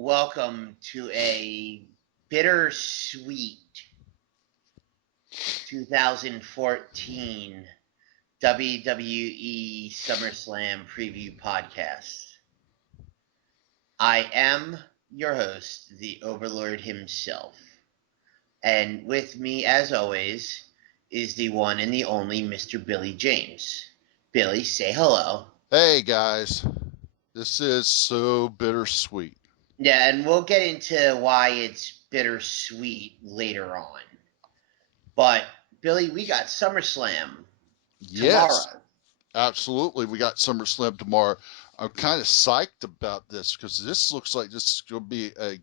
welcome to a bittersweet 2014 WWE SummerSlam preview podcast. I am your host, the Overlord himself. And with me, as always, is the one and the only Mr. Billy James. Billy, say hello. Hey guys, this is so bittersweet. Yeah, and we'll get into why it's bittersweet later on. But, Billy, we got SummerSlam Yes, tomorrow. absolutely. We got SummerSlam tomorrow. I'm kind of psyched about this because this looks like this is going to be a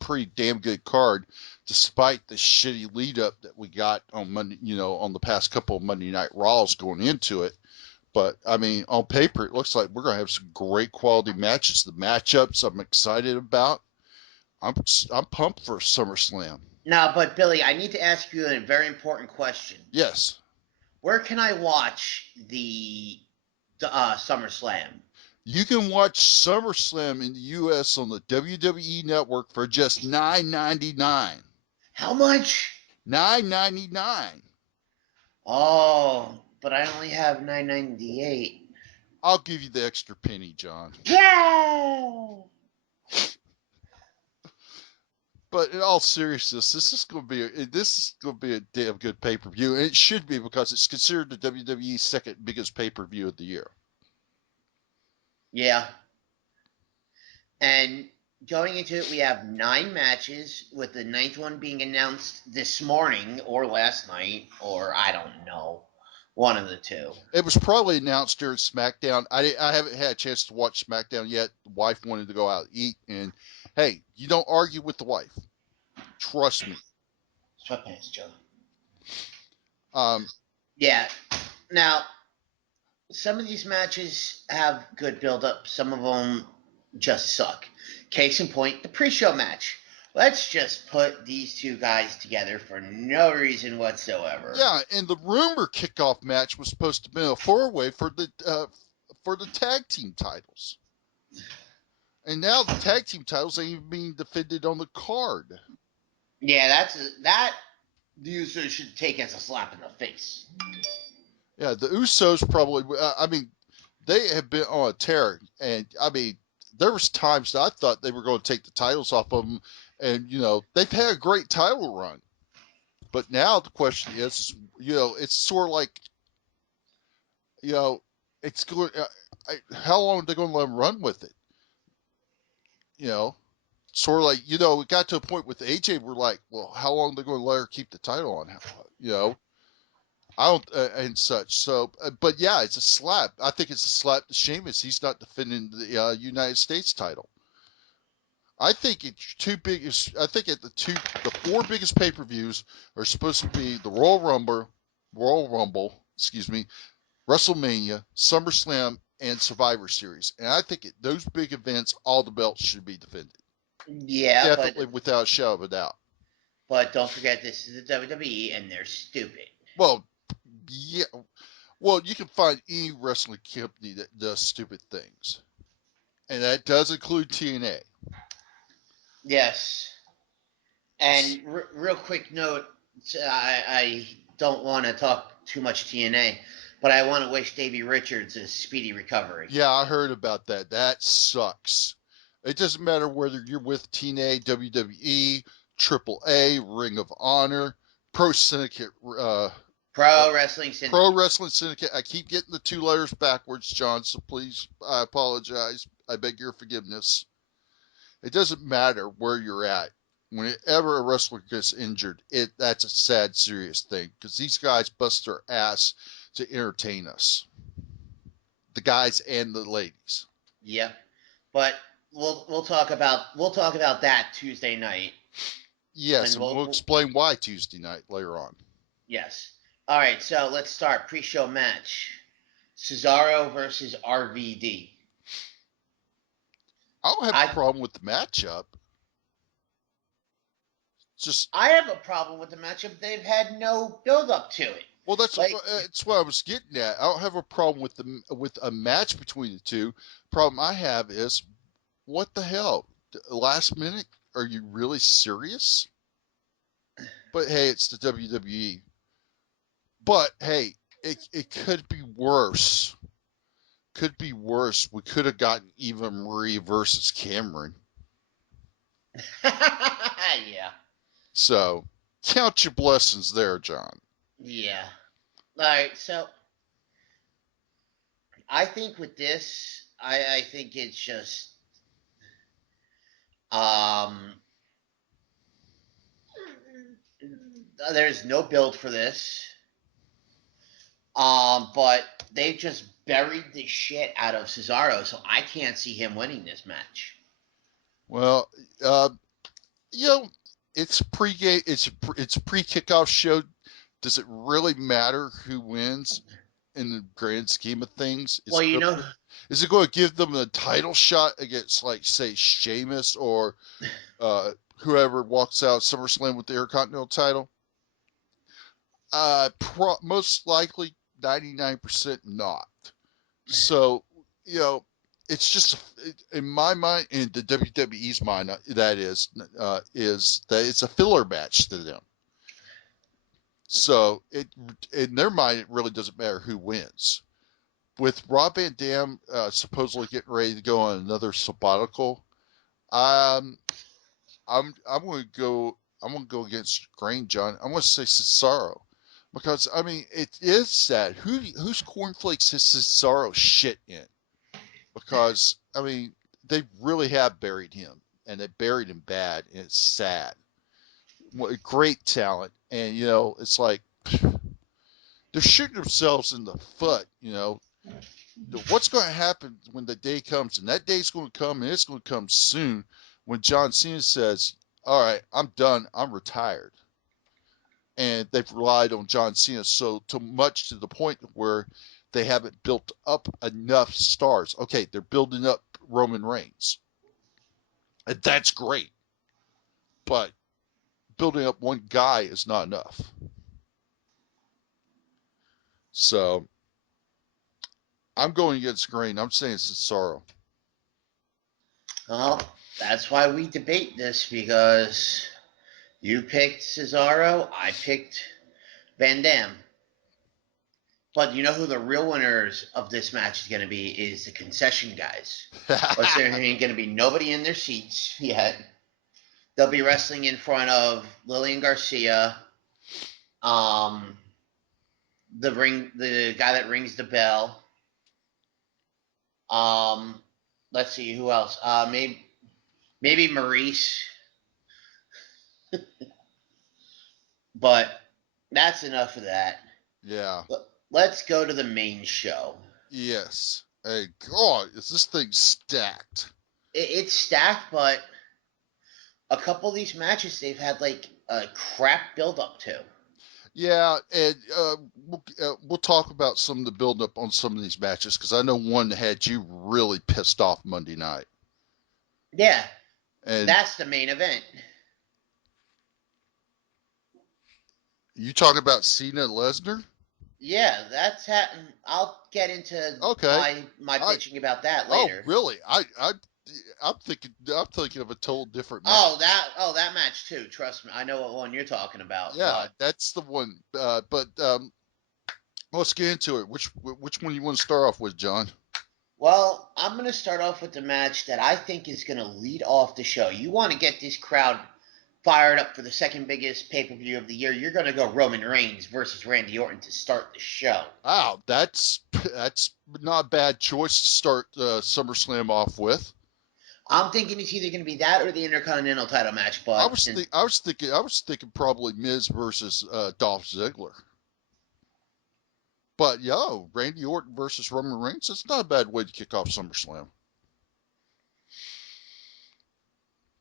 pretty damn good card, despite the shitty lead up that we got on Monday, on the past couple of Monday Night Raws going into it. But I mean, on paper, it looks like we're going to have some great quality matches. The matchups I'm excited about. I'm pumped for SummerSlam. Now, but Billy, I need to ask you a very important question. Yes. Where can I watch the SummerSlam? You can watch SummerSlam in the U.S. on the WWE Network for just $9.99. How much? $9.99. Oh, but I only have $9.98. I'll give you the extra penny, John. Yeah. But in all seriousness, this is going to be a damn good pay-per-view. And it should be because it's considered the WWE's second biggest pay-per-view of the year. Yeah. And going into it, we have 9 matches, with the 9th one being announced this morning or last night, or I don't know, one of the two. It was probably announced during SmackDown. I haven't had a chance to watch SmackDown yet. The wife wanted to go out and eat, and hey, you don't argue with the wife. Trust me. Sweatpants, Joe. Um, Yeah. Now, some of these matches have good build-up. Some of them just suck. Case in point, the pre-show match. Let's just put these two guys together for no reason whatsoever. Yeah, and the rumor kickoff match was supposed to be a four-way for the tag team titles, and now the tag team titles ain't even being defended on the card. Yeah, that the user should take as a slap in the face. Yeah, the Usos probably. I mean, they have been on a tear, and I mean, there was times that I thought they were going to take the titles off of them, and they've had a great title run. But now the question is, it's sort of like, you know, it's going. How long are they going to let them run with it? You know, sort of like, we got to a point with AJ. We're like, well, how long are they going to let her keep the title on? I don't and such. So, but yeah, it's a slap. I think it's a slap to Sheamus. He's not defending the United States title. I think it's two biggest. I think the 4 biggest pay-per-views are supposed to be the Royal Rumble, excuse me, WrestleMania, SummerSlam, and Survivor Series. And I think those big events, all the belts should be defended. Yeah, Definitely, without a shadow of a doubt. but don't forget this is the WWE and they're stupid. Well, yeah. Well, you can find any wrestling company that does stupid things, and that does include TNA. Yes. And real quick note, I don't want to talk too much TNA, but I want to wish Davey Richards a speedy recovery. Yeah, I heard about that. That sucks. It doesn't matter whether you're with TNA, WWE, AAA, Ring of Honor, Pro Syndicate, Pro Wrestling Syndicate. Pro Wrestling Syndicate. I keep getting the 2 letters backwards, John, so please, I apologize. I beg your forgiveness. It doesn't matter where you're at. Whenever a wrestler gets injured, that's a sad, serious thing, because these guys bust their ass to entertain us, the guys and the ladies. Yeah, but we'll talk about that Tuesday night. Yes, and we'll explain why Tuesday night later on. Yes. All right, so let's start pre-show match. Cesaro versus RVD. I don't have a problem with the matchup. I have a problem with the matchup. They've had no build up to it. Well, that's what I was getting at. I don't have a problem with a match between the two. Problem I have is, what the hell? last minute? Are you really serious? But hey, it's the WWE. But hey, it could be worse. Could be worse. We could have gotten Eva Marie versus Cameron. Yeah. So count your blessings there, John. Yeah. All right. So I think with this, I think it's just um there's no build for this. But they just buried the shit out of Cesaro, so I can't see him winning this match. Well, uh, you know, it's pre-game. It's a pre-kickoff show. Does it really matter who wins in the grand scheme of things? Well, Is it going to give them a title shot against, like, say, Sheamus or whoever walks out SummerSlam with the Intercontinental title? Most likely 99% not. So, you know, it's just in my mind, in the WWE's mind, that is that it's a filler match to them. So in their mind, it really doesn't matter who wins. With Rob Van Dam supposedly getting ready to go on another sabbatical, um, I'm going to go. I'm going to go against Grain, John. I'm going to say Cesaro, because I mean it is sad. Whose cornflakes is Cesaro shit in? Because I mean they really have buried him, and they buried him bad, and it's sad. Great talent, and you know it's like they're shooting themselves in the foot. You know what's going to happen when the day comes, and that day's going to come, and it's going to come soon. When John Cena says, "All right, I'm done. I'm retired," and they've relied on John Cena so too much to the point where they haven't built up enough stars. Okay, they're building up Roman Reigns, and that's great, but building up one guy is not enough. So I'm going against Green. I'm saying Cesaro. well, that's why we debate this because you picked Cesaro, I picked Van Dam. But you know who the real winners of this match is going to be is the concession guys. Plus, there ain't going to be nobody in their seats yet. They'll be wrestling in front of Lillian Garcia, um, the guy that rings the bell. Um, let's see who else. Maybe Maurice, but that's enough of that. Yeah. Let's go to the main show. Yes. Hey, God, is this thing stacked? It's stacked, but a couple of these matches they've had like a crap build up to. Yeah, and we'll talk about some of the build up on some of these matches, because I know one had you really pissed off Monday night. Yeah, And that's the main event. you talking about Cena and Lesnar? Yeah, that's happened. I'll get into Okay. my I bitching about that Oh, later. really? I'm thinking of a total different Oh, match. that match too. Trust me, I know what one you're talking about. Yeah, But that's the one. But let's get into it. Which one you want to start off with, John? well, I'm gonna start off with the match that I think is gonna lead off the show. You want to get this crowd fired up for the second biggest pay per view of the year. You're gonna go Roman Reigns versus Randy Orton to start the show. Wow, that's not a bad choice to start SummerSlam off with. I'm thinking it's either gonna be that or the Intercontinental title match. But since I was thinking probably Miz versus Dolph Ziggler. But yo, Randy Orton versus Roman Reigns, that's not a bad way to kick off SummerSlam.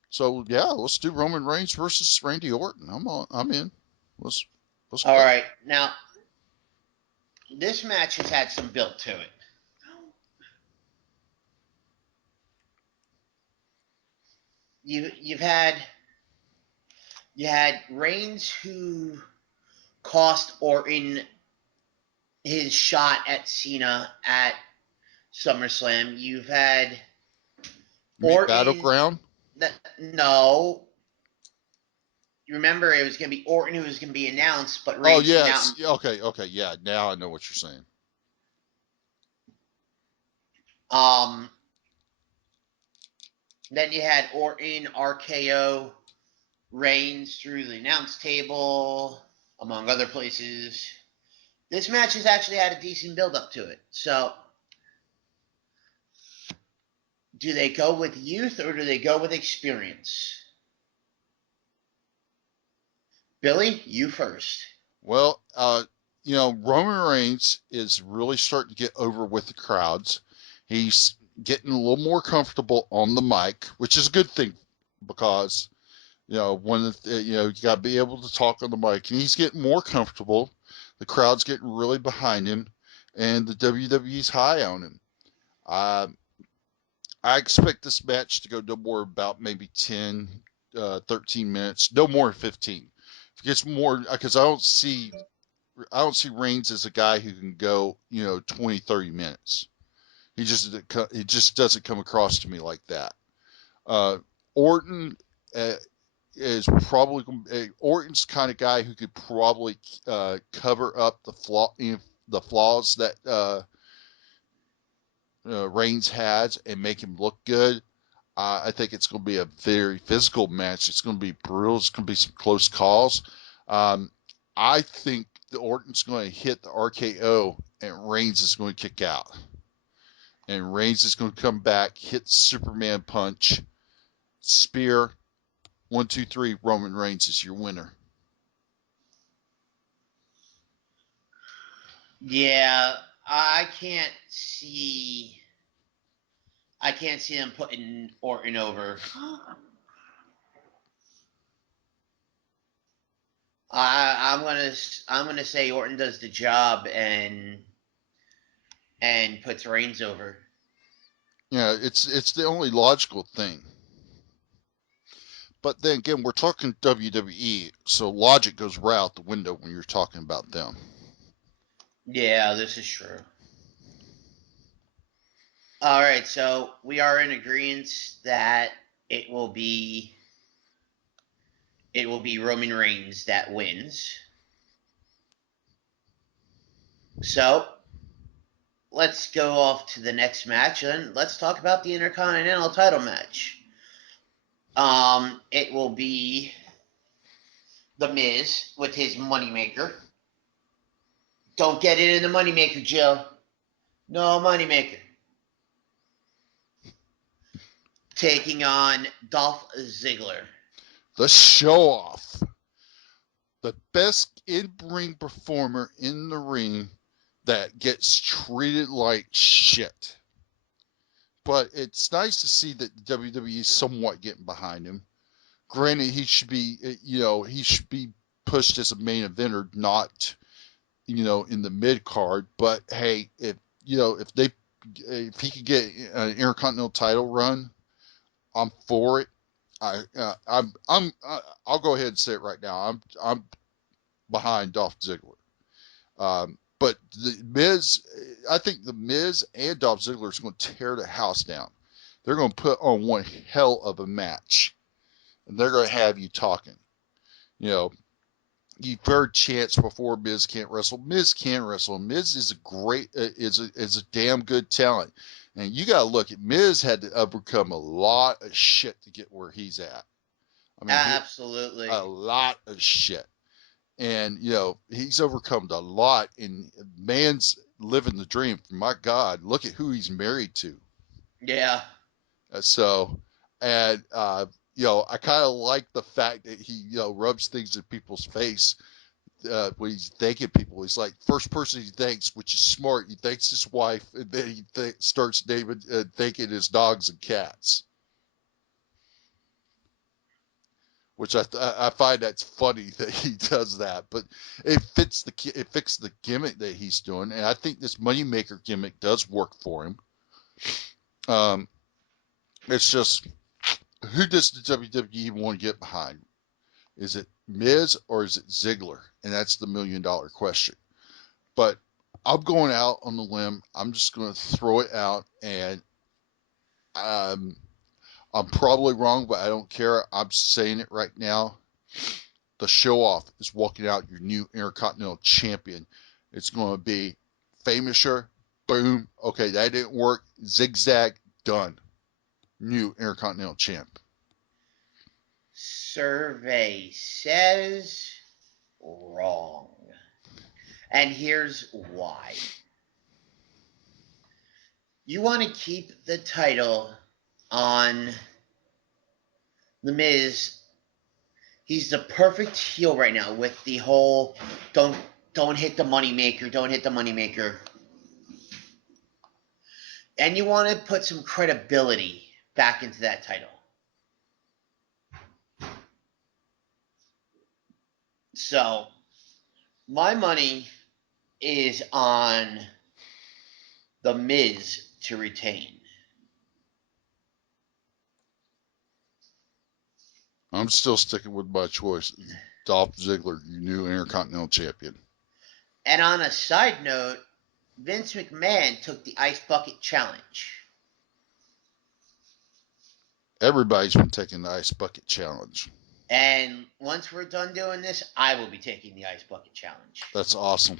So yeah, let's do Roman Reigns versus Randy Orton. I'm in. Let's let's all go. right, now this match has had some build to it. You've had you had Reigns who cost Orton his shot at Cena at SummerSlam. You've had You mean Orton. Battleground? No, you remember it was going to be Orton who was going to be announced, but Oh, Reigns came out. yes. Okay. Yeah, now I know what you're saying. Um, then you had Orton RKO Reigns through the announce table, among other places. This match has actually had a decent build up to it. So, do they go with youth or do they go with experience? Billy, you first. Well, Roman Reigns is really starting to get over with the crowds. He's getting a little more comfortable on the mic, which is a good thing because, you got to be able to talk on the mic. And he's getting more comfortable. The crowd's getting really behind him, and the WWE's high on him. Uh, I expect this match to go no more about maybe 10, 13 minutes, no more than 15. If it gets more, because I don't see Reigns as a guy who can go, 20, 30 minutes. He just doesn't come across to me like that. Uh, Orton uh, is probably Orton's kind of guy who could probably cover up the flaws that Reigns has and make him look good. I think it's going to be a very physical match. It's going to be brutal. It's going to be some close calls. Um, I think the Orton's going to hit the RKO and Reigns is going to kick out. And Reigns is going to come back, hit the Superman punch, spear. 1, 2, 3. Roman Reigns is your winner. Yeah, I can't see. I can't see them putting Orton over. I'm gonna say Orton does the job and puts Reigns over. Yeah, it's the only logical thing. But then again, we're talking WWE, so logic goes right out the window when you're talking about them. Yeah, this is true. All right, so we are in agreement that it will be it will be Roman Reigns that wins. So let's go off to the next match and let's talk about the Intercontinental title match. It will be The Miz with his moneymaker. Don't get it in the moneymaker, Jill. No moneymaker. Taking on Dolph Ziggler. The show off. The best in-ring performer in the ring that gets treated like shit. But it's nice to see that the WWE is somewhat getting behind him. Granted, he should be pushed as a main eventer, not, in the mid card. But hey, if he could get an Intercontinental title run, I'm for it. I'll go ahead and say it right now. I'm behind Dolph Ziggler. But the Miz, I think the Miz and Dolph Ziggler is going to tear the house down. They're going to put on one hell of a match, and they're going to have you talking. You know, you've heard chants before Miz can't wrestle. Miz can wrestle. Miz is a damn good talent, and you got to look at Miz had to overcome a lot of shit to get where he's at. I mean, Absolutely. a lot of shit. And he's overcome a lot, and man's living the dream. My God, look at who he's married to. Yeah. So, and I kind of like the fact that he rubs things in people's face when he's thanking people. He's like first person he thanks, which is smart. He thanks his wife, and then he starts naming thanking his dogs and cats. Which I find that's funny that he does that, but it fits the gimmick that he's doing, and I think this moneymaker gimmick does work for him. Um, it's just who does the WWE want to get behind? Is it Miz or is it Ziggler? And that's the $1 million question. But I'm going out on the limb. I'm just going to throw it out, and um, I'm probably wrong, but I don't care. I'm saying it right now. The show off is walking out your new Intercontinental Champion. It's going to be Famouser, boom. Okay, that didn't work. Zigzag, done. New Intercontinental Champ. Survey says wrong. And here's why. You want to keep the title on The Miz. He's the perfect heel right now with the whole don't hit the moneymaker, don't hit the moneymaker. And you want to put some credibility back into that title. So, my money is on The Miz to retain. I'm still sticking with my choice. Dolph Ziggler, your new Intercontinental Champion. And on a side note, Vince McMahon took the Ice Bucket Challenge. Everybody's been taking the Ice Bucket Challenge. And once we're done doing this, I will be taking the Ice Bucket Challenge. That's awesome.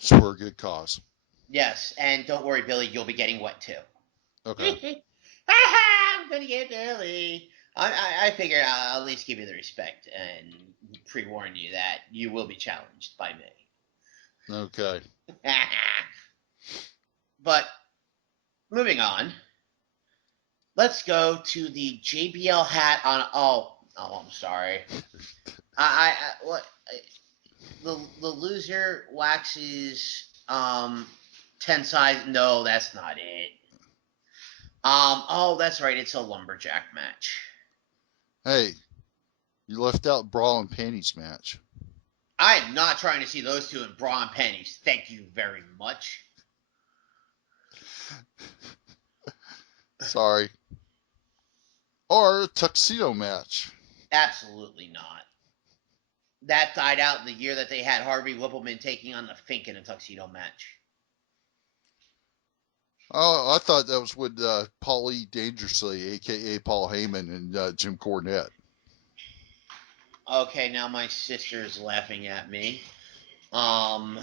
It's for a good cause. Yes, and don't worry, Billy, you'll be getting wet too. Okay. I'm gonna get Billy. I figure I'll at least give you the respect and pre-warn you that you will be challenged by me. Okay. But moving on, let's go to the JBL hat on. Oh, I'm sorry. What? The loser waxes 10 size. No, that's not it. Oh, that's right. It's a lumberjack match. Hey, you left out Brawl and Panties match. I'm not trying to see those two in bra and panties. Thank you very much. Sorry. Or a tuxedo match. Absolutely not. That died out in the year that they had Harvey Whippleman taking on the Fink in a tuxedo match. Oh, I thought that was with Paul E. Dangerously, a.k.a. Paul Heyman, and Jim Cornette. Okay, now my sister's laughing at me. No,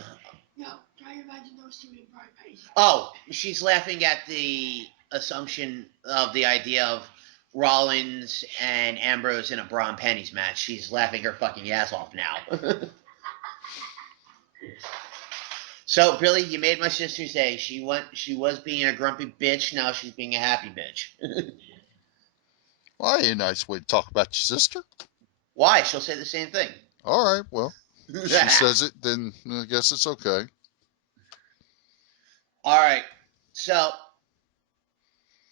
try to imagine those two in bright pages. Oh, she's laughing at the assumption of the idea of Rollins and Ambrose in a bra and panties match. She's laughing her fucking ass off now. So, Billy, you made my sister's day. She was being a grumpy bitch. Now she's being a happy bitch. Well, ain't a nice way to talk about your sister. Why? She'll say the same thing. All right, well, if she says it, then I guess it's okay. All right. So,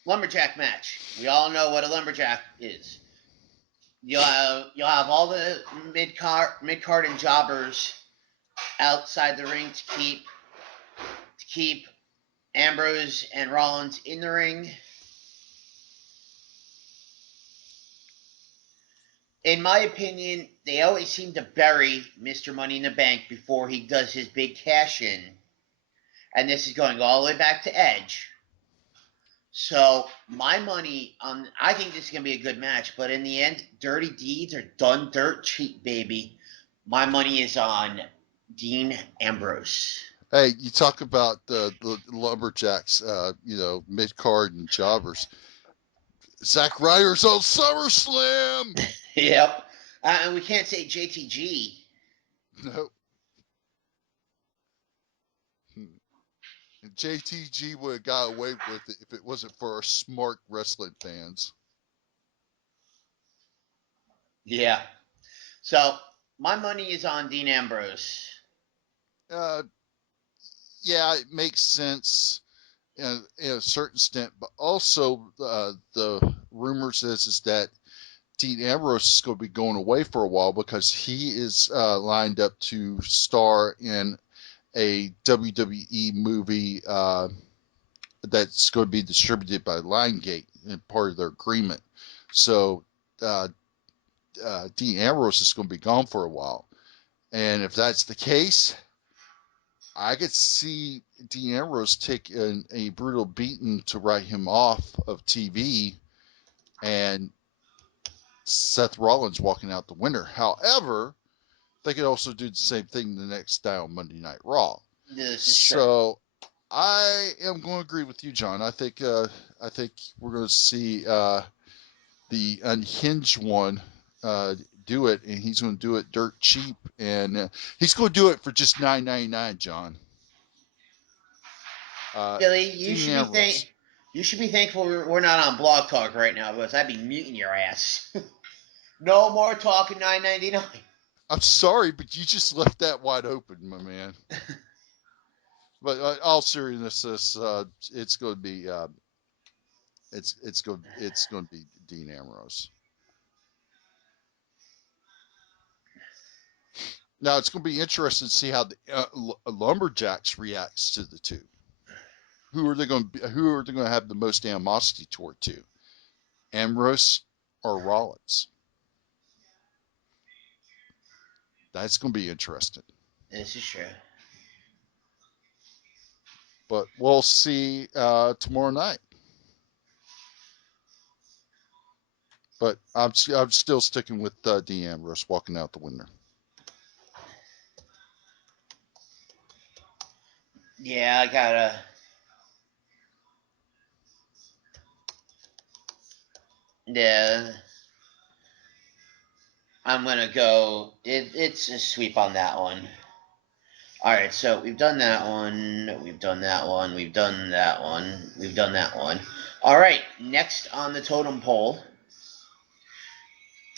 lumberjack match. We all know what a lumberjack is. You'll have all the mid card and jobbers outside the ring to keep Ambrose and Rollins in the ring. In my opinion, they always seem to bury Mr. Money in the Bank before he does his big cash in. And this is going all the way back to Edge. So my money on, I think this is going to be a good match, but in the end, dirty deeds are done dirt cheap, baby. My money is on Dean Ambrose. Hey, you talk about the lumberjacks, mid card and jobbers. Zack Ryder's on SummerSlam. Yep. And we can't say JTG. Nope. And JTG would have got away with it if it wasn't for our smart wrestling fans. Yeah. So my money is on Dean Ambrose. Yeah, it makes sense in a certain extent, but also the rumors is that Dean Ambrose is going to be going away for a while because he is lined up to star in a WWE movie that's going to be distributed by Lionsgate and part of their agreement. So Dean Ambrose is going to be gone for a while. And if that's the case, I could see Dean Ambrose take a brutal beating to write him off of TV, and Seth Rollins walking out the winner. However, they could also do the same thing the next day on Monday Night Raw. This is true. So I am going to agree with you, John. I think we're going to see the unhinged one do it, and he's going to do it dirt cheap, and he's going to do it for just $9.99, John. Billy, Dean Ambrose. you should be thankful we're not on Blog Talk right now, because I'd be muting your ass. No more talking $9.99. I'm sorry, but you just left that wide open, my man. But all seriousness, it's going to be it's going to be Dean Ambrose. Now it's going to be interesting to see how the Lumberjacks reacts to the two. Who are they going to have the most animosity toward to? Ambrose or Rollins? That's going to be interesting. This is true. But we'll see tomorrow night. But I'm still sticking with Dean Ambrose walking out the winner. Yeah, I gotta. Yeah, I'm gonna go. It's a sweep on that one. All right, so we've done that one. We've done that one. We've done that one. We've done that one. All right, next on the totem pole,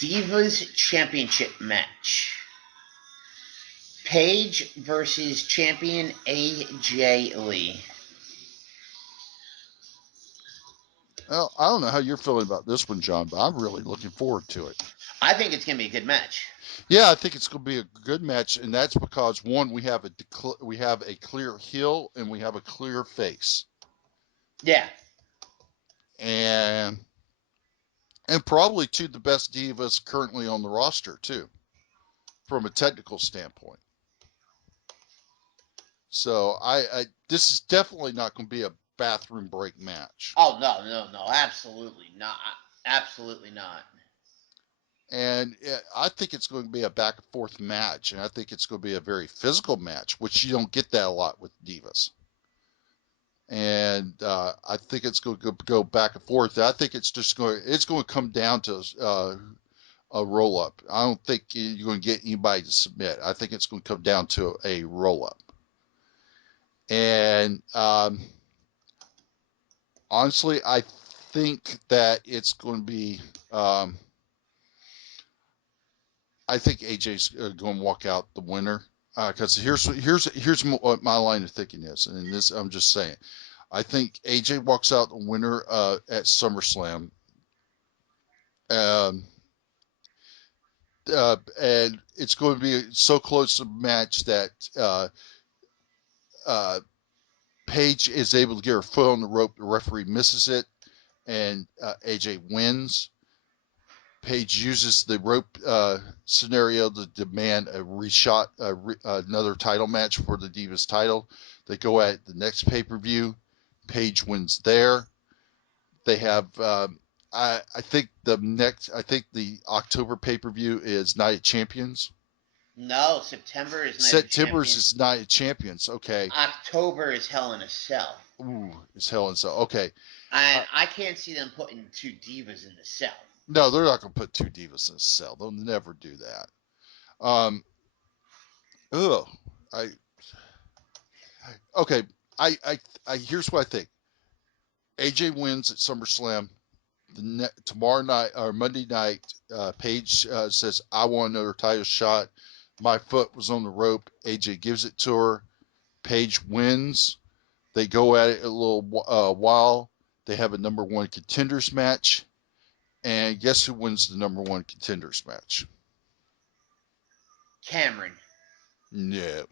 Divas Championship match. Paige versus champion AJ Lee. Well, I don't know how you're feeling about this one, John, but I'm really looking forward to it. I think it's gonna be a good match. Yeah, I think it's going to be a good match, and that's because one, we have a clear heel and we have a clear face, Yeah, and probably two of the best divas currently on the roster too, from a technical standpoint. So this is definitely not going to be a bathroom break match. oh no, absolutely not. Absolutely not. And I think it's going to be a back and forth match, and I think it's going to be a very physical match, which you don't get that a lot with divas. And I think it's going to go back and forth. I think it's going to come down to a roll up. I don't think you're going to get anybody to submit. I think it's going to come down to a roll up. And honestly, I think that it's going to be. I think AJ's going to walk out the winner, because here's what my line of thinking is, and this I'm just saying. I think AJ walks out the winner at SummerSlam, um, and it's going to be so close a match that Paige is able to get her foot on the rope. The referee misses it, and AJ wins. Paige uses the rope scenario to demand another title match for the Divas title. They go at the next pay-per-view. Paige wins there. They have, I think the October pay-per-view is Night of Champions. No, September is Night of September Champions. is Night of Champions. Okay. October is Hell in a Cell. Ooh, it's Hell in a Cell. Okay. And I can't see them putting two divas in the cell. No, they're not going to put two divas in a cell. They'll never do that. Okay. Here's what I think. AJ wins at SummerSlam. Tomorrow night or Monday night, Paige says, "I want another title shot. My foot was on the rope." AJ gives it to her. Paige wins. They go at it a little while. They have a number one contenders match. And guess who wins the number one contenders match? Cameron. No.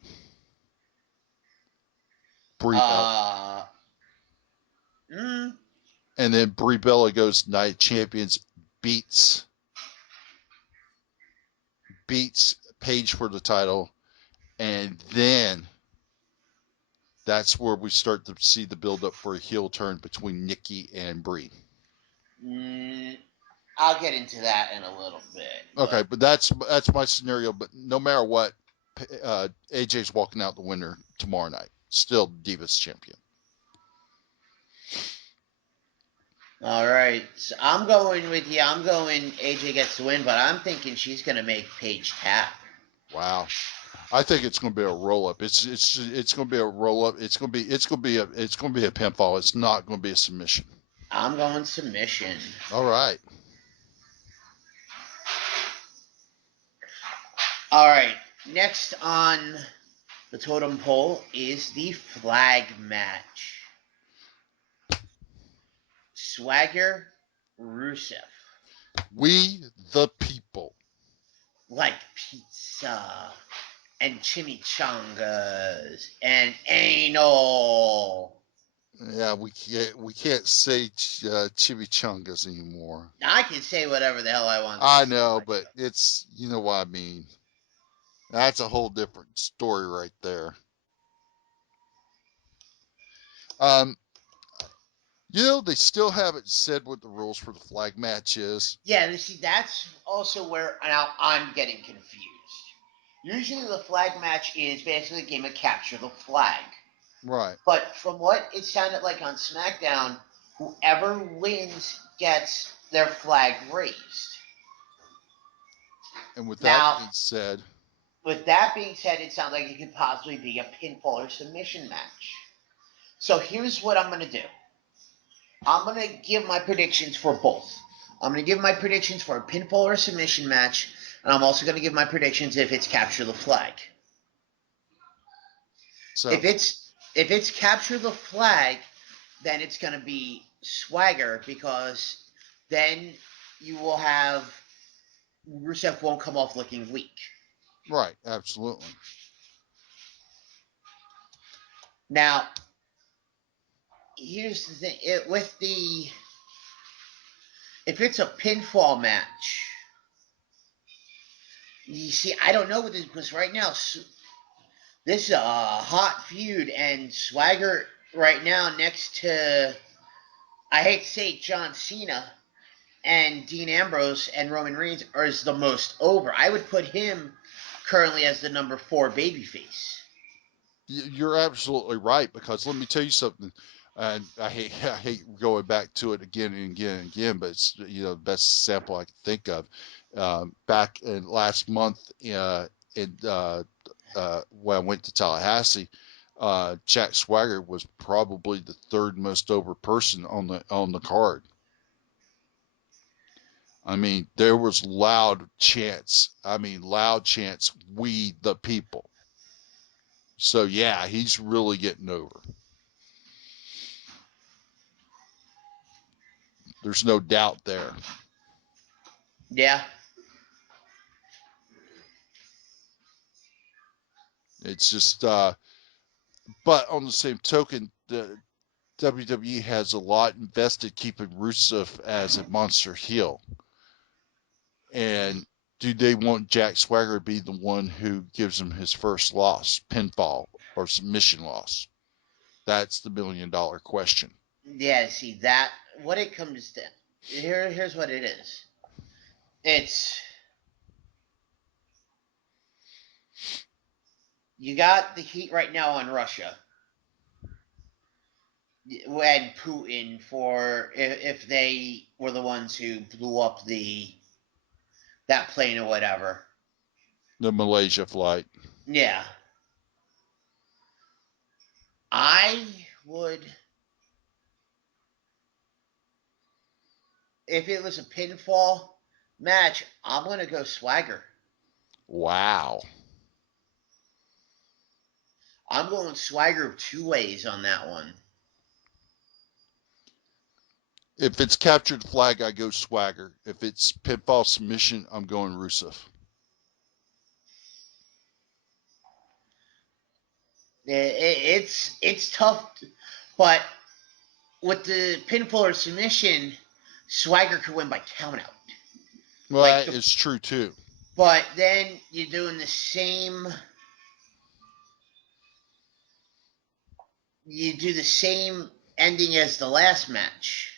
Brie Bella. And then Brie Bella goes Night Champions, beats Paige for the title, and then that's where we start to see the build up for a heel turn between Nikki and Brie. I'll get into that in a little bit. Okay, but that's my scenario. But no matter what, AJ's walking out the winner tomorrow night. Still Divas champion. All right, so I'm going with you. I'm going AJ gets the win, but I'm thinking she's going to make Paige tap. Wow. I think it's going to be a roll up. It's going to be a roll up. It's going to be a pinfall. It's not going to be a submission. I'm going submission. All right. All right. Next on the totem pole is the flag match. Swagger, Rusev. We the people. Like pizza and chimichangas and anal. Yeah, we can't say chimichangas anymore. I can say whatever the hell I want. I know, but it's, you know what I mean. That's a whole different story right there. They still haven't said what the rules for the flag match is. Yeah, see, that's also where now I'm getting confused. Usually the flag match is basically a game of capture the flag. Right. But from what it sounded like on SmackDown, whoever wins gets their flag raised. And with Now, that being said, it sounds like it could possibly be a pinfall or submission match. So here's what I'm going to do. I'm going to give my predictions for both. I'm going to give my predictions for a pinfall or submission match, and I'm also going to give my predictions if it's capture the flag. If it's capture the flag, then it's going to be Swagger, because then you will have Rusev won't come off looking weak. right, absolutely. Now, here's the thing: if it's a pinfall match, you see, I don't know what this, because right now this is a hot feud, and Swagger right now next to, I hate to say it, John Cena and Dean Ambrose and Roman Reigns is the most over. I would put him currently as the number 4 babyface. You're absolutely right, because let me tell you something. And I hate going back to it again and again and again, but it's the best example I can think of. Back in last month, when I went to Tallahassee, Jack Swagger was probably the third most over person on the card. I mean, there was loud chants. We the people. So yeah, he's really getting over. There's no doubt there. Yeah. It's just, but on the same token, the WWE has a lot invested keeping Rusev as a monster heel. And do they want Jack Swagger to be the one who gives him his first loss, pinfall or submission loss? That's the $1 million question. Yeah, see, that, what it comes to, here's what it is. It's, you got the heat right now on Russia and Putin for if they were the ones who blew up that plane or whatever. The Malaysia flight. Yeah. I would, if it was a pinfall match, I'm going to go Swagger. Wow. I'm going Swagger 2 ways on that one. If it's captured flag, I go Swagger. If it's pinfall submission, I'm going Rusev. It's tough, but with the pinfall or submission, Swagger could win by countout. Well, Like that is true too. But then you're doing the same. you do the same ending as the last match.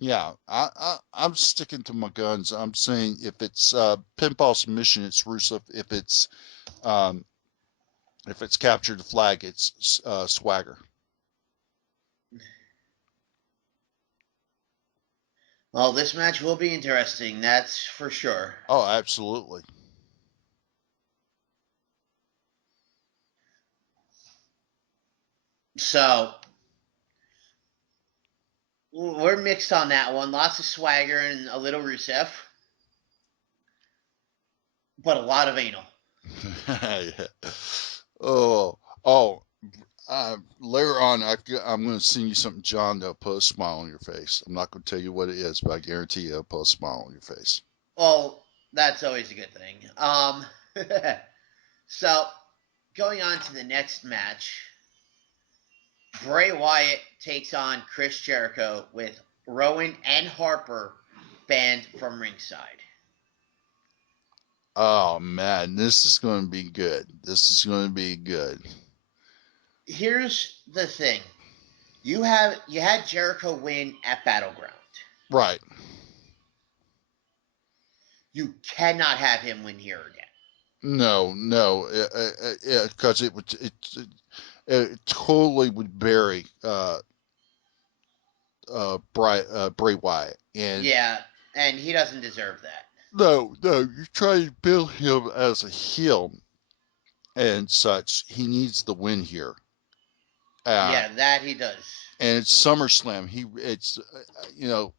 Yeah, I'm sticking to my guns. I'm saying if it's pinfall submission, it's Rusev. Um, if it's capture the flag, it's Swagger. Well, this match will be interesting, that's for sure. Oh, absolutely. So, we're mixed on that one. Lots of swagger and a little Rusev, but a lot of anal. Yeah. Oh, oh. Later on, I'm going to send you something, John, that'll put a smile on your face. I'm not going to tell you what it is, but I guarantee you it'll put a smile on your face. Well, that's always a good thing. So, going on to the next match, Bray Wyatt takes on Chris Jericho with Rowan and Harper banned from ringside. Oh, man, this is going to be good. This is going to be good. Here's the thing. You had Jericho win at Battleground. Right. You cannot have him win here again. No, because it totally would bury Bray Wyatt, and Yeah, and he doesn't deserve that. no, you try to build him as a heel and such. He needs the win here. Uh, Yeah, that he does. and it's SummerSlam.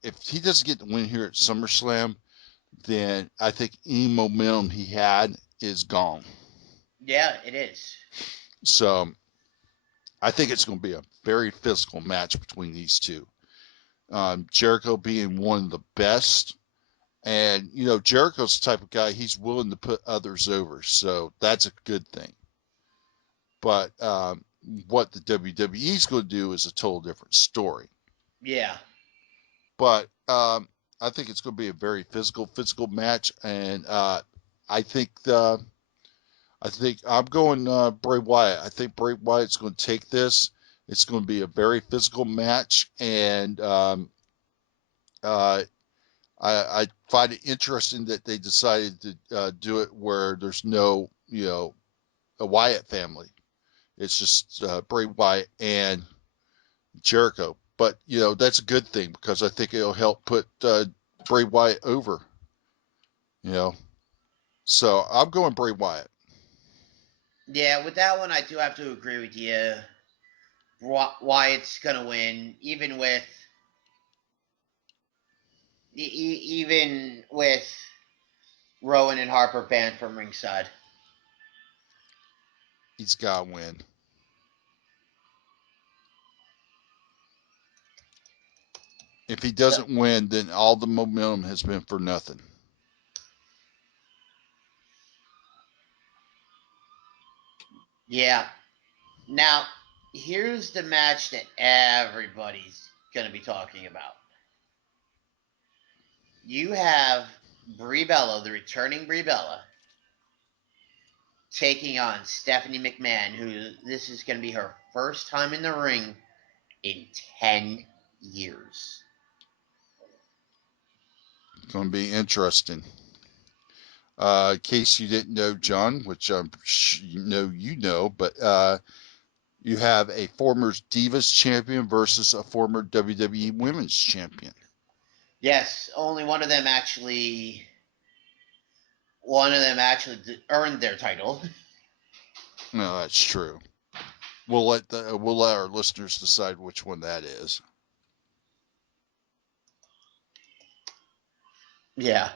If he doesn't get the win here at SummerSlam, then I think any momentum he had is gone. Yeah, it is. So I think it's going to be a very physical match between these two. Jericho being one of the best, and Jericho's the type of guy he's willing to put others over, so that's a good thing. But what the WWE is going to do is a total different story. Yeah. But I think it's going to be a very physical match, and I think I'm going Bray Wyatt. I think Bray Wyatt's going to take this. It's going to be a very physical match, and uh, I find it interesting that they decided to do it where there's no, a Wyatt family. It's just Bray Wyatt and Jericho. But that's a good thing because I think it'll help put Bray Wyatt over. You know, so I'm going Bray Wyatt. Yeah, with that one, I do have to agree with you. Wyatt's gonna win, even with Rowan and Harper banned from ringside. He's got to win. If he So doesn't win, then all the momentum has been for nothing. yeah. Now, here's the match that everybody's gonna be talking about. You have Brie Bella, the returning Brie Bella, taking on Stephanie McMahon, who this is going to be her first time in the ring in 10 years. It's going to be interesting. In case you didn't know, John, which but you have a former Divas champion versus a former WWE Women's champion. Yes, only one of them actually earned their title. No, that's true. We'll let our listeners decide which one that is. Yeah.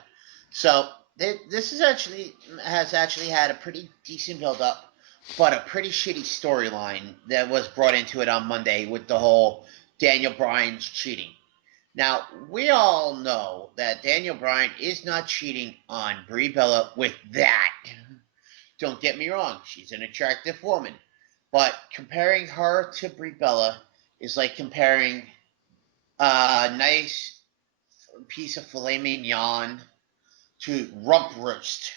So this has actually had a pretty decent build up, but a pretty shitty storyline that was brought into it on Monday with the whole Daniel Bryan's cheating. Now, we all know that Daniel Bryan is not cheating on Brie Bella with that. Don't get me wrong, she's an attractive woman. But comparing her to Brie Bella is like comparing a nice piece of filet mignon to rump roast.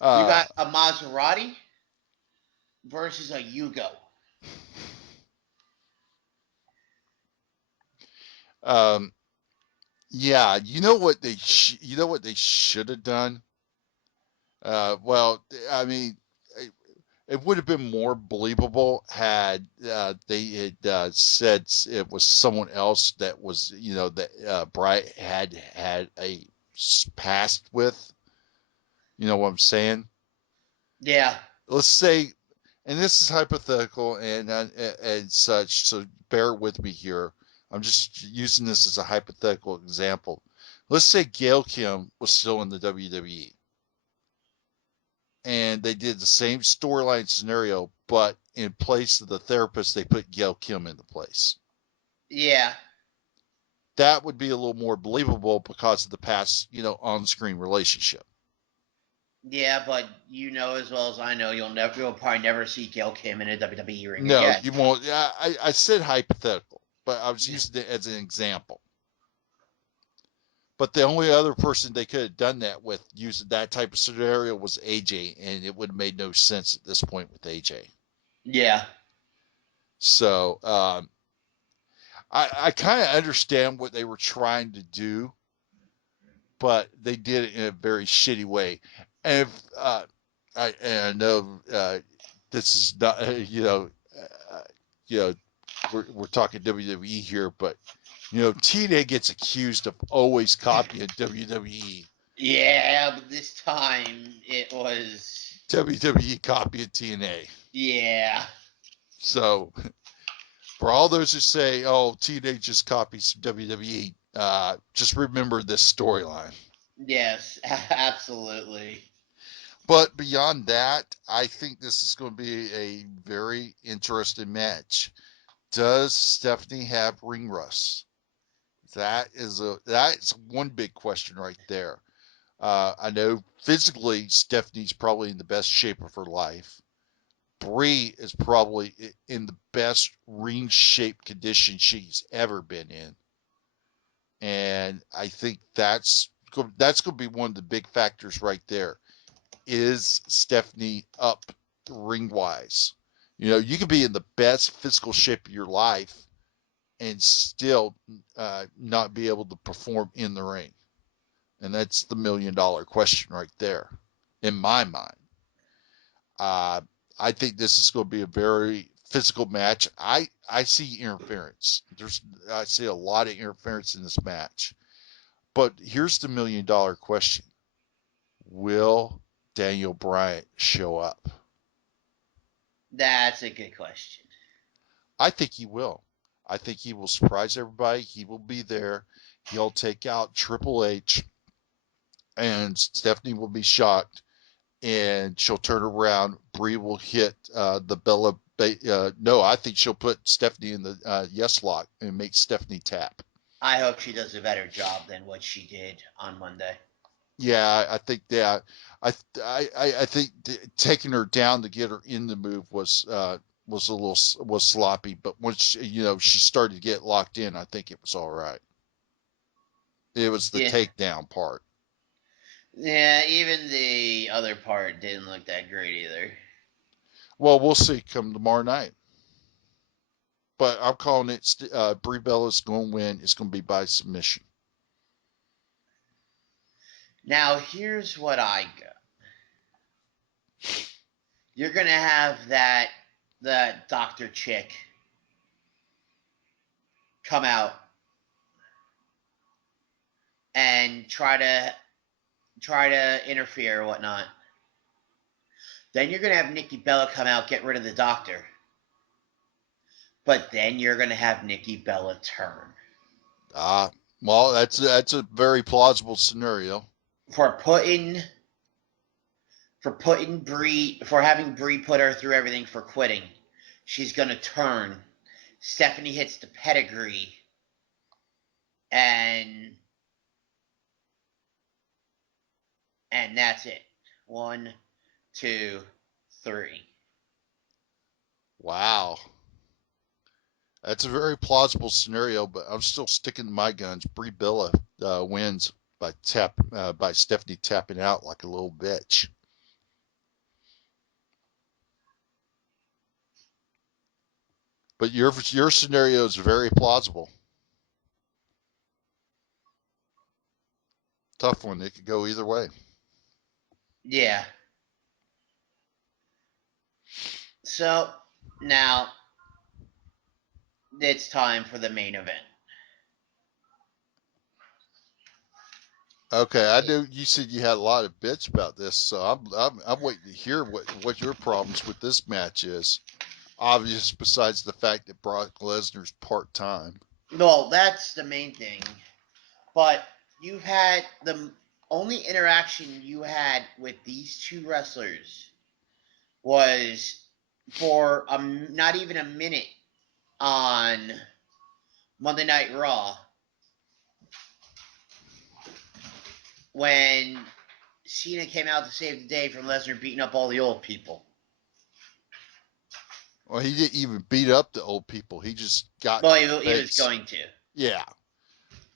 You Uh, got a Maserati versus a Yugo. um, yeah, you know what they should have done. Well, I mean, it would have been more believable had they had said it was someone else that was, that Bry had a past with. You know what I'm saying? Yeah, Let's say, and this is hypothetical and such, so bear with me here. I'm just using this as a hypothetical example. Let's say Gail Kim was still in the WWE and they did the same storyline scenario, but in place of the therapist, they put Gail Kim into place. yeah, That would be a little more believable because of the past, on-screen relationship. yeah. But you know as well as I know, you'll probably never see Gail Kim in a WWE ring No, again. you won't. I said hypothetical, but I was using it as an example. But the only other person they could have done that with using that type of scenario was AJ, and it would have made no sense at this point with AJ. Yeah, So I kind of understand what they were trying to do, but they did it in a very shitty way. And if, I know this is not, uh, you know, we're talking WWE here, but TNA gets accused of always copying WWE. yeah. But this time it was, WWE copying TNA. yeah, So for all those who say, "Oh, TNA just copies WWE," just remember this storyline. yes, absolutely. But beyond that, I think this is going to be a very interesting match. Does Stephanie have ring rust? That's one big question right there. I know physically Stephanie's probably in the best shape of her life. Brie is probably in the best ring shape condition she's ever been in, and I think that's going to be one of the big factors right there. Is Stephanie up ring wise? You can be in the best physical shape of your life and still not be able to perform in the ring. And that's the $1 million question right there, in my mind. Uh, I think this is going to be a very physical match. I see interference. I see a lot of interference in this match. But here's the $1 million question: will Daniel Bryan show up? That's a good question. I think he will. I think he will surprise everybody. He will be there. He'll take out Triple H, and Stephanie will be shocked, and she'll turn around. Brie will hit the Bella. No, I think she'll put Stephanie in the yes lock and make Stephanie tap. I hope she does a better job than what she did on Monday. Yeah, I think that. I think taking her down to get her in the move was a little was sloppy, but once she started to get locked in, I think it was all right. It was the Yeah, takedown part. yeah. Even the other part didn't look that great either. Well, we'll see come tomorrow night. But I'm calling it. Brie Bella's going to win. It's going to be by submission. Now here's what I got. You're gonna have that doctor chick come out and try to interfere or whatnot. Then you're gonna have Nikki Bella come out, get rid of the doctor. But then you're gonna have Nikki Bella turn Ah, well, that's a very plausible scenario. for having Brie put her through everything for quitting. She's gonna turn. Stephanie hits the pedigree, and that's it. One, two, three. Wow, that's a very plausible scenario. But I'm still sticking to my guns. Brie Bella wins by Stephanie tapping out like a little bitch. But your scenario is very plausible. Tough one. It could go either way. Yeah. So now it's time for the main event. Okay, I knew you said you had a lot of bits about this, so I'm waiting to hear what your problems with this match is. Obvious, besides the fact that Brock Lesnar's part time. Well, that's the main thing. But you've had the only interaction you had with these two wrestlers was for not even a minute on Monday Night Raw when Cena came out to save the day from Lesnar beating up all the old people. Well, he didn't even beat up the old people. He just got Well, in the he was face. going to. Yeah,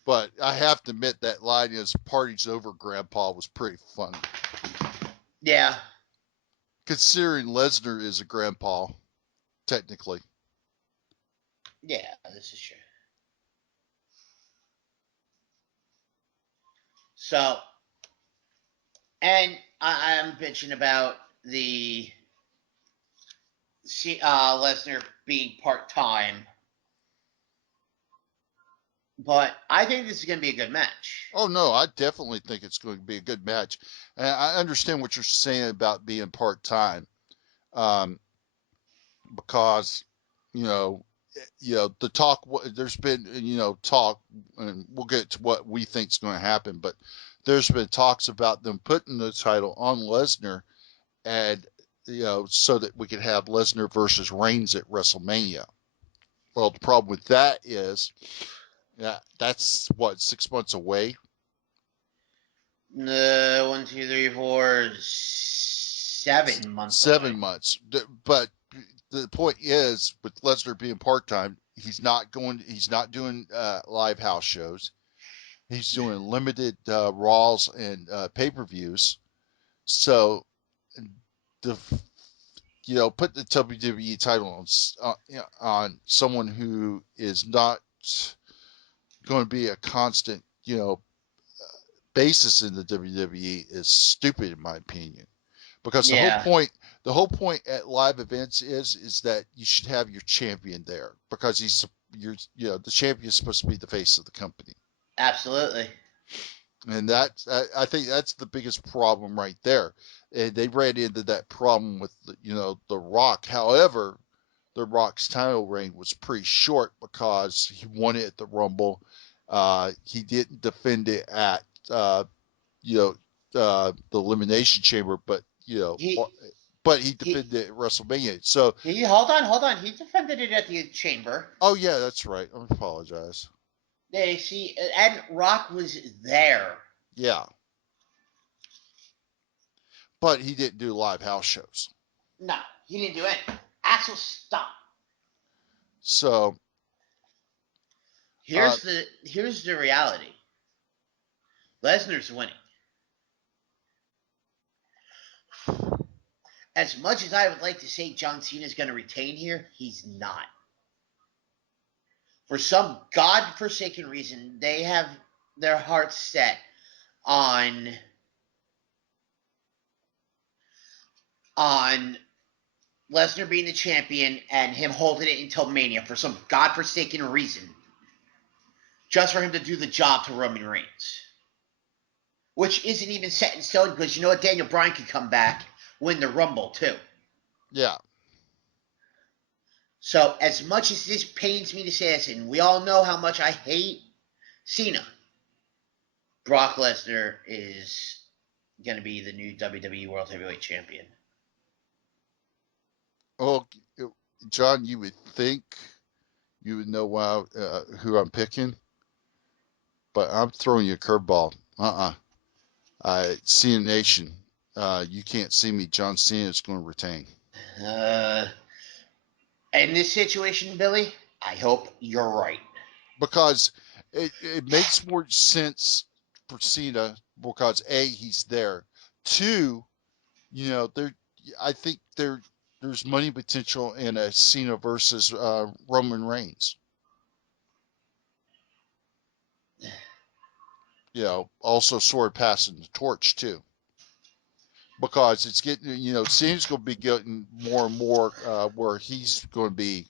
but I have to admit that line is "Party's over, Grandpa" was pretty funny. Yeah. Considering Lesnar is a grandpa, technically. Yeah, this is true. So, and I'm bitching about the Lesnar being part time, but I think this is going to be a good match. Oh no, I definitely think it's going to be a good match. And I understand what you're saying about being part time, because you know, the talk. There's been talk, and we'll get to what we think is going to happen. But there's been talks about them putting the title on Lesnar, and so that we could have Lesnar versus Reigns at WrestleMania. Well, the problem with that is, yeah, that's what 6 months away. 1, 2, 3, 4, 7 months away. 7 months. But the point is, with Lesnar being part time, he's not doing live house shows. He's doing limited Raws and pay per views. So the put the WWE title on someone who is not going to be a constant basis in the WWE is stupid in my opinion. Because Yeah, the whole point at live events is that you should have your champion there, because the champion is supposed to be the face of the company. absolutely. And I think that's the biggest problem right there. And they ran into that problem with the Rock. However, the Rock's title reign was pretty short because he won it at the Rumble. He didn't defend it at the Elimination Chamber, but He he he defended it at WrestleMania. So, he hold on. He defended it at the Chamber. oh yeah, that's right. I apologize. They see, and Rock was there. Yeah, but he didn't do live house shows. No, he didn't do it. Axel, stop. So, Here's the reality. Lesnar's winning. As much as I would like to say John Cena is going to retain here, he's not. For some godforsaken reason, they have their hearts set on on Lesnar being the champion and him holding it until Mania for some godforsaken reason, just for him to do the job to Roman Reigns, which isn't even set in stone because you know what, Daniel Bryan could come back, win the Rumble too. yeah. So as much as this pains me to say this, and we all know how much I hate Cena, Brock Lesnar is going to be the new WWE World Heavyweight Champion. Well, John, you would think you would know who I'm picking, but I'm throwing you a curveball. Cena Nation. You can't see me. John Cena is going to retain. Uh, in this situation, Billy, I hope you're right. Because it makes more sense for Cena because A, he's there. Two, they're I think they're there's money potential in a Cena versus Roman Reigns. Also sort of passing the torch too, because it's getting, Cena's going to be getting more and more where he's going to be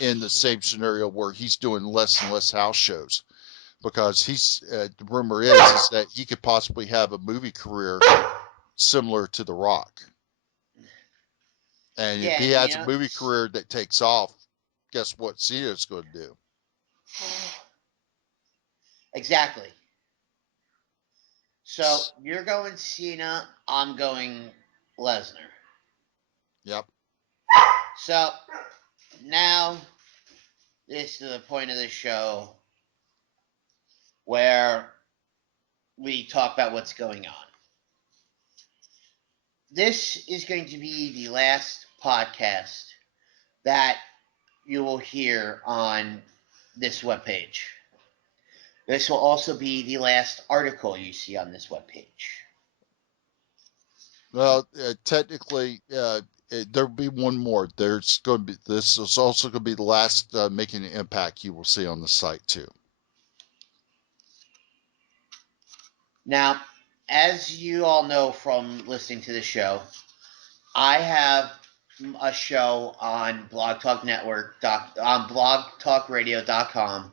in the same scenario where he's doing less and less house shows, because the rumor is that he could possibly have a movie career similar to The Rock. And if Yeah, he has a movie career that takes off, guess what Cena's going to do? Exactly. So you're going Cena, I'm going Lesnar. Yep. So now this is the point of the show where we talk about what's going on. This is going to be the last podcast that you will hear on this webpage. This will also be the last article you see on this webpage. Well, technically, there'll be one more. There's going to be. This is also going to be the last Making an Impact you will see on the site too. Now, as you all know from listening to the show, I have a show on blogtalkradio.com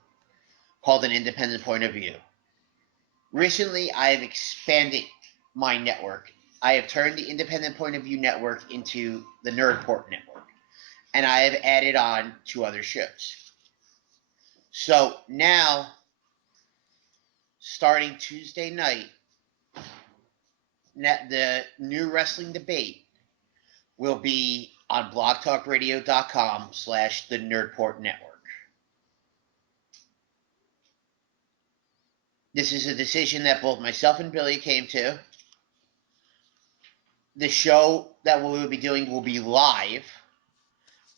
called An Independent Point of View. Recently, I have expanded my network. I have turned the Independent Point of View network into the Nerdport network, and I have added on 2 other shows. So now, starting Tuesday night, the new wrestling debate will be on blogtalkradio.com/the Nerdport Network. This is a decision that both myself and Billy came to. The show that we will be doing will be live,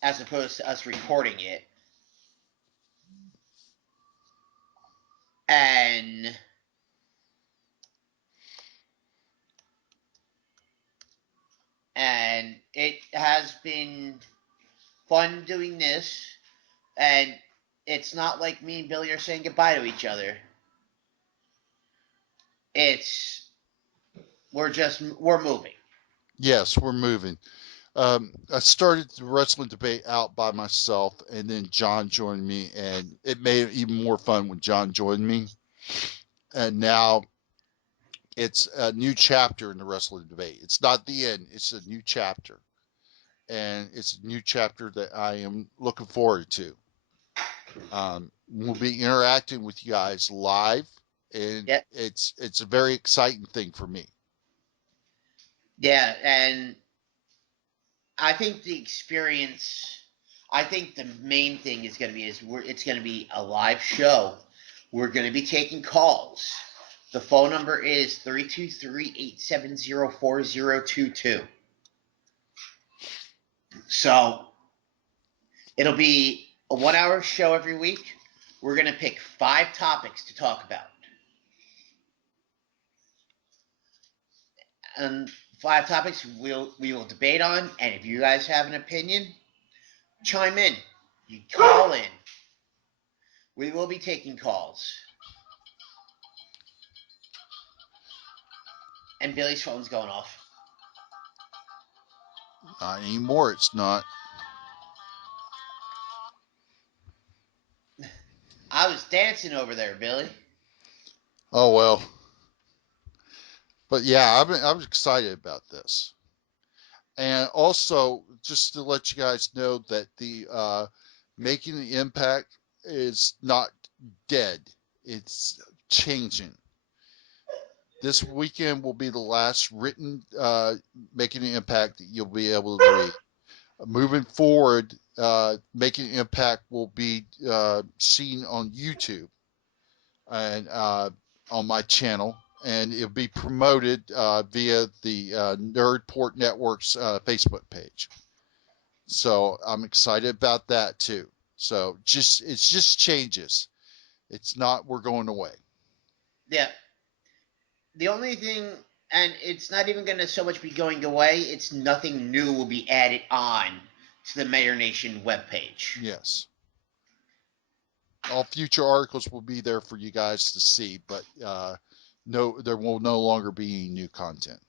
as opposed to us recording it. And it has been fun doing this, and it's not like me and Billy are saying goodbye to each other. We're moving. Yes, we're moving. I started the wrestling debate out by myself, and then John joined me, and it made it even more fun when John joined me. And now it's a new chapter in the wrestling debate. It's not the end, it's a new chapter. And it's a new chapter that I am looking forward to. We'll be interacting with you guys live, and Yep. it's a very exciting thing for me. Yeah, and I think the experience. I think the main thing is going to be it's going to be a live show. We're going to be taking calls. The phone number is 323-870-4022. So it'll be a 1-hour show every week. We're going to pick 5 topics to talk about. And 5 topics we will debate on, and if you guys have an opinion, chime in. You call in. We will be taking calls. And Billy's phone's going off. Not anymore, it's not. I was dancing over there, Billy. Oh well. But yeah, I'm excited about this. And also, just to let you guys know that the Making the Impact is not dead. It's changing. This weekend will be the last written Making an Impact that you'll be able to read. Moving forward, Making an Impact will be seen on YouTube and on my channel, and it'll be promoted via the Nerdport Network's Facebook page. So I'm excited about that too. So it's just changes. It's not we're going away. Yeah. The only thing And it's not even going to so much be going away. It's nothing new will be added on to the Mayor Nation webpage. Yes. All future articles will be there for you guys to see, but no, there will no longer be any new content.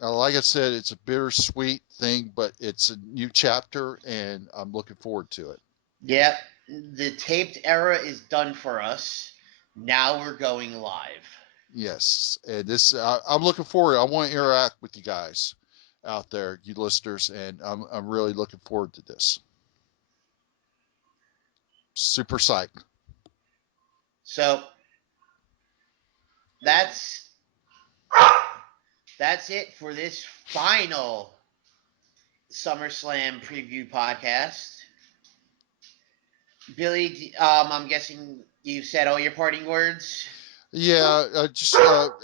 Like I said, it's a bittersweet thing, but it's a new chapter, and I'm looking forward to it. Yep, the taped era is done for us. Now we're going live. Yes, and I'm looking forward. I want to interact with you guys out there, you listeners, and I'm really looking forward to this. Super psyched. So that's it for this final SummerSlam preview podcast. Billy, I'm guessing you said all your parting words. Yeah,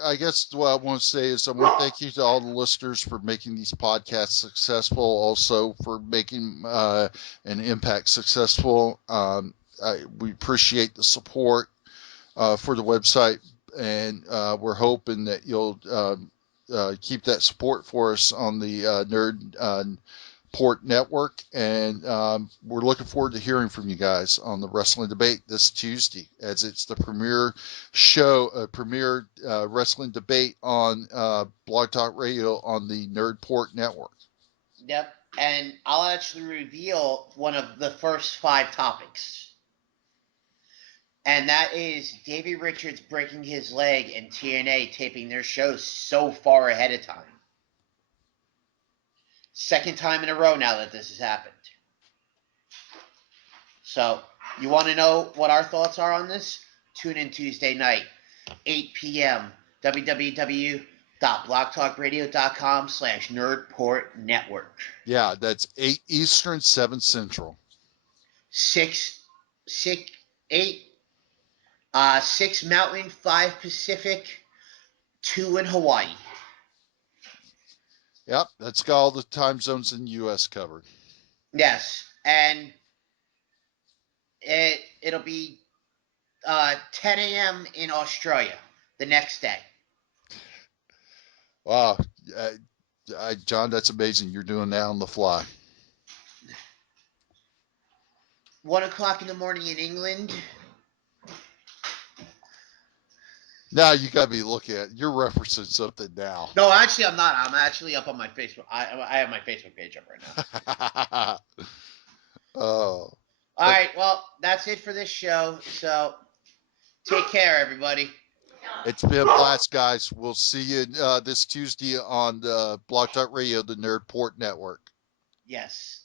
I guess what I want to say is I want to thank you to all the listeners for making these podcasts successful, also for making an impact successful. We appreciate the support for the website, and we're hoping that you'll keep that support for us on the Nerd Port Network, and we're looking forward to hearing from you guys on the Wrestling Debate this Tuesday, as it's the premier show, premier wrestling debate on Blog Talk Radio on the Nerd Port Network. Yep, and I'll actually reveal one of the first 5 topics. And that is Davey Richards breaking his leg and TNA taping their shows so far ahead of time. Second time in a row now that this has happened. So, you want to know what our thoughts are on this? Tune in Tuesday night, 8 p.m., www.blogtalkradio.com/nerdportnetwork. Yeah, that's 8 Eastern, 7 Central. 6 Mountain, 5 Pacific, 2 in Hawaii. Yep, that's got all the time zones in the U.S. covered. Yes, and it'll be 10 a.m. in Australia the next day. Wow, John, that's amazing. You're doing that on the fly. 1 o'clock in the morning in England. Now you got to be looking at. You're referencing something now. No, actually, I'm not. I'm actually up on my Facebook. I have my Facebook page up right now. Oh. All right. Well, that's it for this show. So take care, everybody. It's been a blast, guys. We'll see you this Tuesday on the Blog Talk Radio, the Nerd Port Network. Yes.